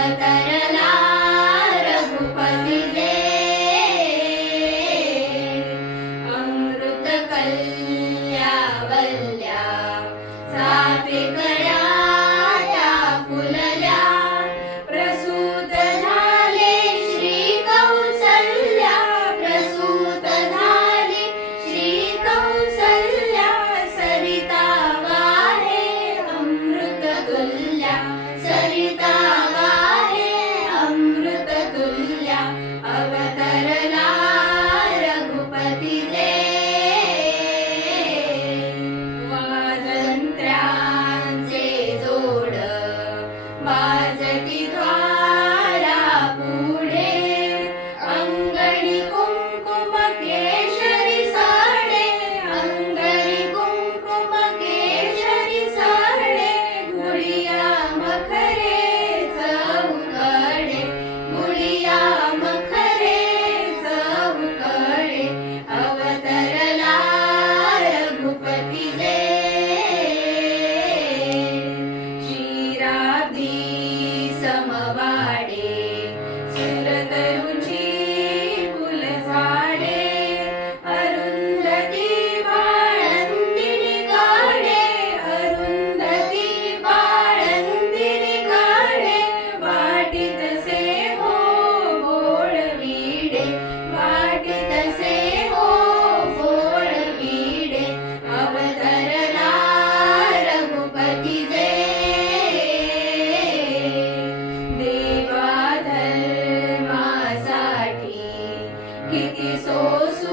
bye Amen. He is also